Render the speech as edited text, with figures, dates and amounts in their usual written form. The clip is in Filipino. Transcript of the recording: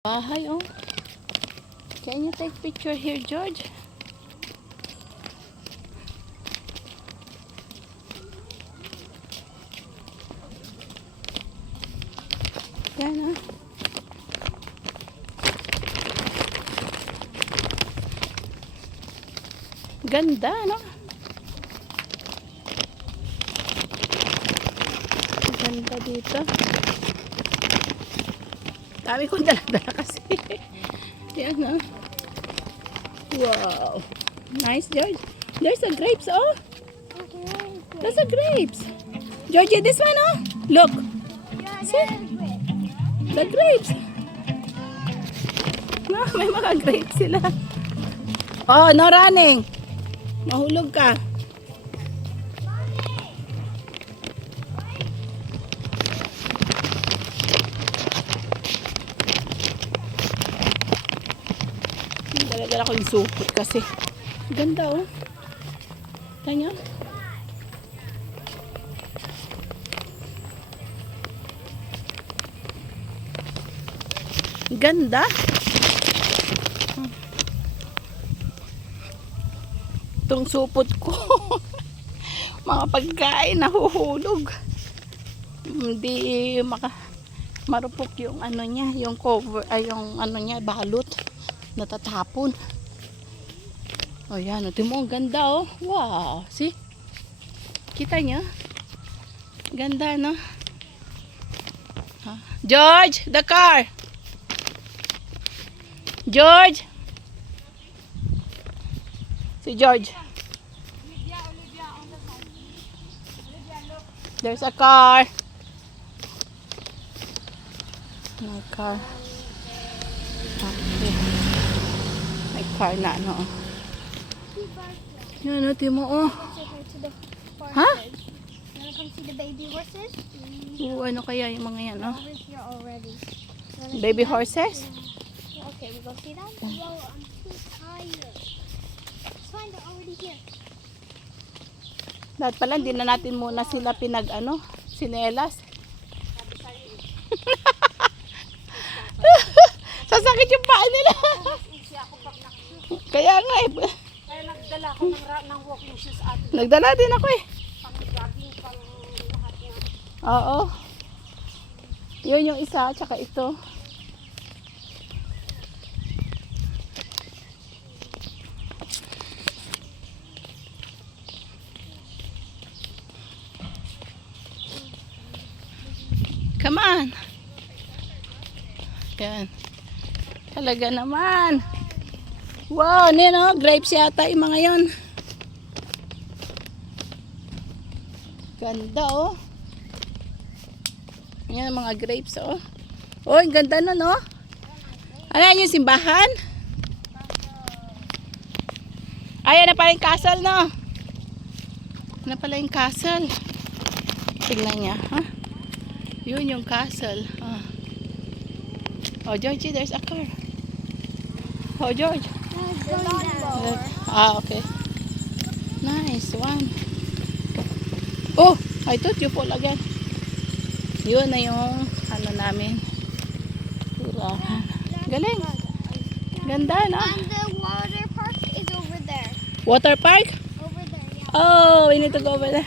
Bahay, oh. Can you take picture here, George? Yan, oh. Ganda, no? Ganda dito. Dami kong dala-dala kasi. Yan, no? Wow. Nice, George. There's a grapes, oh. There's a grapes. George, this one, oh. Look. See? The grapes. No, may mga grapes sila. Oh, no running. Mahulog ka. Dala-dala ko yung supot kasi. Ganda, oh. Tanya. Ganda. Itong supot ko. Mga pagkain nahuhulog. Hindi marupok yung ano niya, yung cover, ay yung ano niya, balot. Natatapon. Oh, yan. O, timo, ganda, oh. Wow. See? Kita niyo? Ganda, no? Huh? George, the car. George. Si George. There's a car. My car. Okay. May car na, no? Yan, no, timo, oh. Ha? Wanna come see the baby horses? Ano kaya yung mga yan, no? Over here already. Baby horses? Okay, we go see them? Well, I'm too tired. It's fine, they're already here. Dahil pala, hindi na natin muna sila sinelas. Sasakit yung paa nila. Kaya nga eh. Kaya nagdala ko ng walking shoes at Nagdala din ako eh. pang-jogging, pang-lahat niya. Oo. Yun yung isa, tsaka ito. Come on. Yan. Talaga naman. Wow, ano, grapes yata yung mga yon. Ganda, oh. Yan ang mga grapes, oh. Oh, ang ganda nun, oh. Ano yan yung simbahan? Ayan na pala yung castle, no? Na pala yung castle. Tingnan niya, ha? Yun yung castle. Oh, oh Georgie, there's a car. Oh, George. The lawnmower. Ah, okay. Nice one. Oh, I thought you fall again. Yun na yung ano namin. Tirahan. Galing. Ganda, no? And the water park is over there. Water park? Over there, yeah. Oh, we need to go over there.